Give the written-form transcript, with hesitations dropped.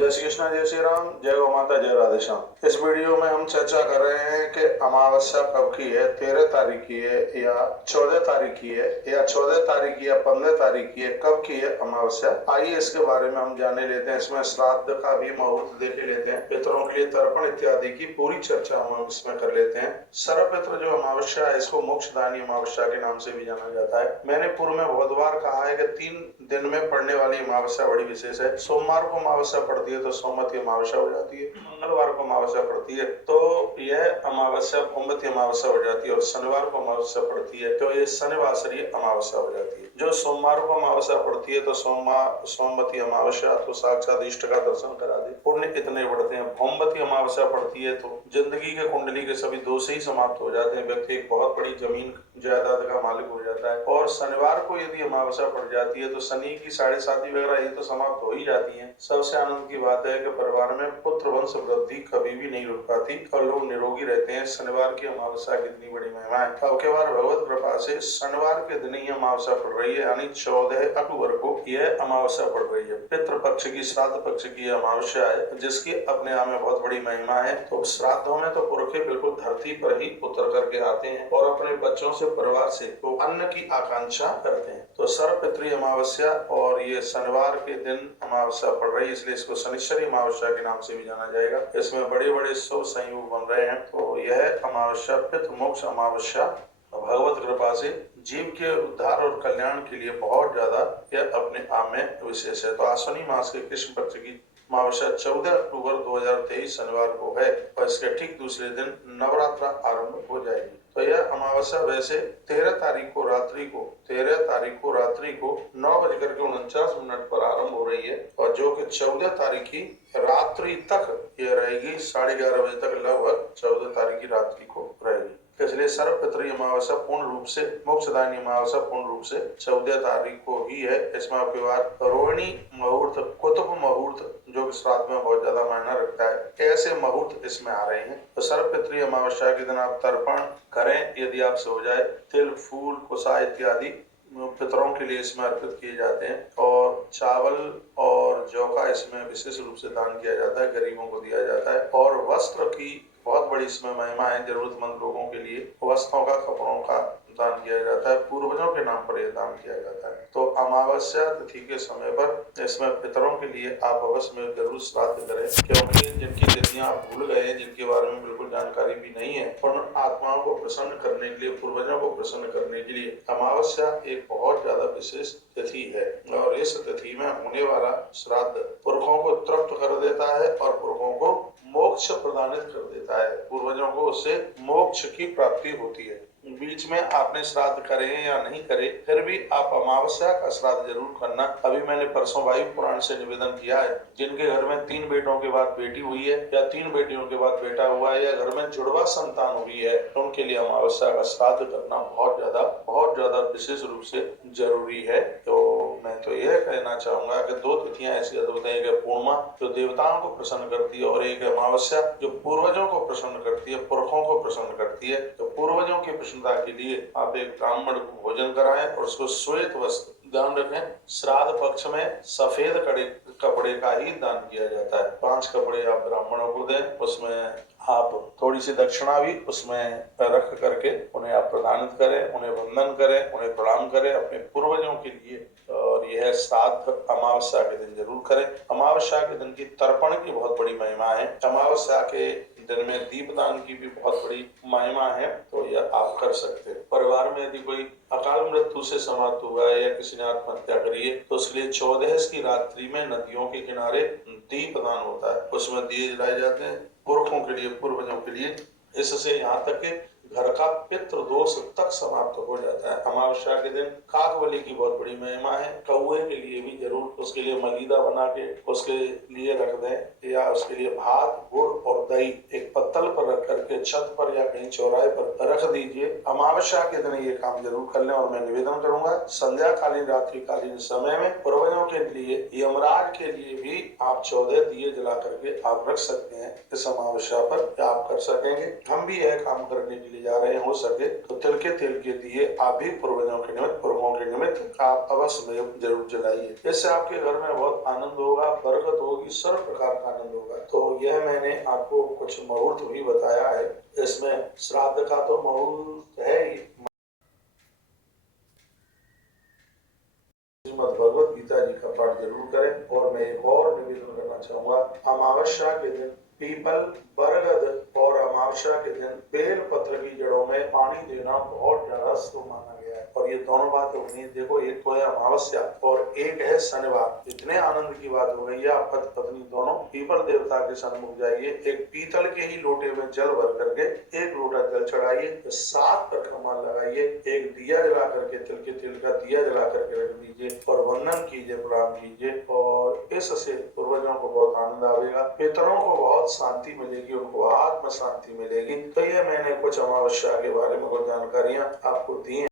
जय श्री कृष्ण, जय श्री राम, जय गौ माता, जय राधे श्याम। इस वीडियो में हम चर्चा कर रहे हैं कि अमावस्या कब की है, 13 तारीख की है या 14 तारीख की है या 14 तारीख की या 15 तारीख की है, कब की है अमावस्या। आइए इसके बारे में हम जाने लेते हैं। इसमें श्राद्ध का भी मुहूर्त देखे लेते हैं, पितरों के लिए तर्पण इत्यादि की पूरी चर्चा हम इसमें कर लेते हैं। सर्वपित्र जो अमावस्या है, इसको मोक्षदानी अमावस्या के नाम से भी जाना जाता है। मैंने पूर्व में बहुत बार कहा है कि 3 दिन में पड़ने वाली अमावस्या बड़ी विशेष है। सोमवार को अमावस्या पड़ती है तो सोमवती अमावस्या हो जाती है, मंगलवार को अमावस्या पड़ती है तो यह अमावस्या भौमवती अमावस्या हो जाती है, और शनिवार को अमावस्या पड़ती है तो यह शनिवासरीय अमावस्या हो जाती है। जो सोमवार को अमावस्या पड़ती है तो सोमवती अमावस्या तो साक्षात इष्ट का दर्शन करा दे, पुण्य इतने बढ़ते हैं। भौमवती अमावस्या पड़ती है तो जिंदगी के कुंडली के सभी दोष ही समाप्त हो जाते हैं, व्यक्ति एक बहुत बड़ी जमीन जायदाद का मालिक हो जाता है। और शनिवार को यदि अमावस्या पड़ जाती है तो शनि की 7.5 वगैरह ये तो समाप्त हो ही जाती है। सबसे आनंद की बात है कि परिवार में पुत्र वंश वृद्धि कभी भी नहीं रुक पाती और लोग निरोगी रहते हैं। शनिवार की अमावस्या कितनी बड़ी महिमा है। अब के बार भगवत कृपा से शनिवार के दिन ही अमावस्या पड़ रही है, यानी 14 अक्टूबर को यह अमावस्या पड़ रही है। पितृ पक्ष की, श्राद्ध पक्ष की अमावस्या है, जिसकी अपने आप में बहुत बड़ी महिमा है। तो श्राद्धों में तो पुरखे बिल्कुल धरती पर ही उतर करके आते हैं और अपने बच्चों से, परिवार से तो अन्न की आकांक्षा करते हैं। तो सर्वपितृ अमावस्या और ये शनिवार के दिन अमावस्या पड़ रही है, इसलिए इसको शनिश्चरी अमावस्या के नाम से भी जाना जाएगा। इसमें बड़े बड़े शुभ संयोग बन रहे हैं। तो यह अमावस्या पितृ मोक्ष अमावस्या भगवत कृपा से जीव के उद्धार और कल्याण के लिए बहुत ज्यादा यह अपने आप में विशेष है। तो आश्विनी मास के कृष्ण पक्ष की अमावस्या 14 अक्टूबर 2023 शनिवार को है और इसके ठीक दूसरे दिन नवरात्र आरंभ हो जाएगी। तो यह अमावस्या वैसे 13 तारीख को रात्रि को 9:49 पर आरंभ हो रही है और जो कि 14 तारीख की रात्रि तक यह रहेगी, 11:30 बजे तक, लगभग 14 तारीख की रात्रि को रहेगी। इसलिए सर्वपितृ अमावस्या पूर्ण रूप से, मोक्षदानी अमावस्या पूर्ण रूप से 14 तारीख को ही है। इसमें आपके बाद रोहिणी मुहूर्त, कुतुब मुहूर्त जो कि श्राद्ध में बहुत ज्यादा मायना रखता है, ऐसे मुहूर्त इसमें आ रहे हैं। तो सर्वपितृ अमावस्या के दिन आप तर्पण करें, यदि आपसे हो जाए। तिल, फूल, कुसा इत्यादि पितरों के लिए इसमें अर्पित किए जाते हैं और चावल और जौ का इसमें विशेष रूप से दान किया जाता है, गरीबों को दिया जाता है। और वस्त्र की बहुत बड़ी इसमें महिमा है, जरूरतमंद लोगों के लिए वस्त्रों का, कपड़ों का दान किया जाता है, पूर्वजों के नाम पर यह दान किया जाता है। तो अमावस्या तिथि के समय पर इसमें पितरों के लिए आप अवश्य में जरूर श्राद्ध करें, क्योंकि जिनकी तिथियां आप भूल गए, जिनके बारे में बिल्कुल जानकारी भी नहीं है, उन आत्माओं को प्रसन्न करने के लिए, पूर्वजों को प्रसन्न करने के लिए अमावस्या एक बहुत ज्यादा विशेष तिथि है। और इस तिथि में होने वाला श्राद्ध पुरखों को तृप्त कर देता है और पुरखों को मोक्ष प्रदानित कर देता है। पूर्वजों को उससे मोक्ष की प्राप्ति होती है। बीच में आपने श्राद्ध करे या नहीं करे, फिर भी आप अमावस्या का श्राद्ध जरूर करना। अभी मैंने परसों वायु पुराण से निवेदन किया है, जिनके घर में 3 बेटों के बाद बेटी हुई है या 3 बेटियों के बाद बेटा हुआ है या घर में जुड़वा संतान हुई है, उनके लिए अमावस्या का श्राद्ध करना बहुत ज्यादा विशेष रूप से जरूरी है। तो मैं तो यह कहना चाहूंगा कि 2 तिथियां ऐसी अद्भुत है, एक पूर्णिमा जो देवताओं को प्रसन्न करती है और एक अमावस्या जो पूर्वजों को प्रसन्न करती है, पुरखों को प्रसन्न करती है। तो पूर्वजों की प्रसन्नता के लिए आप एक ब्राह्मण को भोजन कराएं और उसको श्वेत वस्त्र, ध्यान रखें श्राद्ध पक्ष में सफेद कपड़े का ही दान किया जाता है। 5 कपड़े आप ब्राह्मणों को दें, उसमें आप थोड़ी सी दक्षिणा भी उसमें रख करके उन्हें आप प्रदानित करें, उन्हें वंदन करें, उन्हें प्रणाम करें अपने पूर्वजों के लिए। और यह श्राद्ध अमावस्या के दिन जरूर करें। अमावस्या के दिन की तर्पण की बहुत बड़ी महिमा है। अमावस्या के दिन में दीपदान की भी बहुत बड़ी महिमा है, तो यह आप कर सकते हैं। परिवार में यदि कोई अकाल मृत्यु से समाप्त हुआ है या किसी ने आत्महत्या करी है तो उसके लिए 14 की रात्रि में नदियों के किनारे दीपदान होता है, उसमें दिए जलाए जाते हैं पुरखों के लिए, पूर्वजों के लिए। इससे यहाँ तक के घर का पितृ दोष तक समाप्त हो जाता है। अमावस्या के दिन काकबली की बहुत बड़ी महिमा है। कौए के लिए भी जरूर उसके लिए मलीदा बना के उसके लिए रख दें, या उसके लिए भात, गुड़ और दही एक पत्तल पर रख करके छत पर या कहीं चौराहे पर रख दीजिए। अमावस्या के दिन ये काम जरूर कर लें। और मैं निवेदन करूंगा, संध्या कालीन, रात्रि कालीन समय में पूर्वजों के लिए, यमराज के लिए भी आप 14 दिए जला करके आप रख सकते हैं। इस अमावस्या पर आप कर सकेंगे। हम भी यह काम करने के लिए जा रहे हैं। हो सके तो तिल के दिए आप भी पूर्वजों के निमित्त, पुरखों के निमित्त आप अवश्य जरूर जलाइए। इससे आपके घर में बहुत आनंद होगा, बरकत होगी। होगी, सर्व प्रकार का आनंद होगा। तो यह मैंने आपको कुछ मुहूर्त भी बताया है। इसमें श्राद्ध का तो मुहूर्त है ही। श्रीमद् भगवत गीता जी का पाठ जरूर करें। और मैं एक और निवेदन करना चाहूंगा, अमावस्या के दिन पीपल, बरगद और अमावस्या के दिन बेल पत्र की जड़ों में पानी देना बहुत ज्यादा शुभ माना गया है। और ये दोनों बात हो गई, देखो एक तो है अमावस्या और एक है शनिवार। इतने आनंद की बात हो गई, आप पति पत्नी दोनों पीपल देवता के सन्मुख जाइए, एक पीतल के ही लोटे में जल भर करके एक लोटा जल चढ़ाइए, 7 परिक्रमा लगाइए, एक दिया जला करके तिल के तेल का दिया जला करके रख दीजिए और वंदन कीजिए, प्रणाम कीजिए। और इससे पूर्वजों को बहुत आनंद आएगा, पितरों को बहुत शांति मिलेगी, उनको आत्म शांति मिलेगी। तो ये मैंने कुछ अमावस्या के बारे में कुछ जानकारियां आपको दी हैं।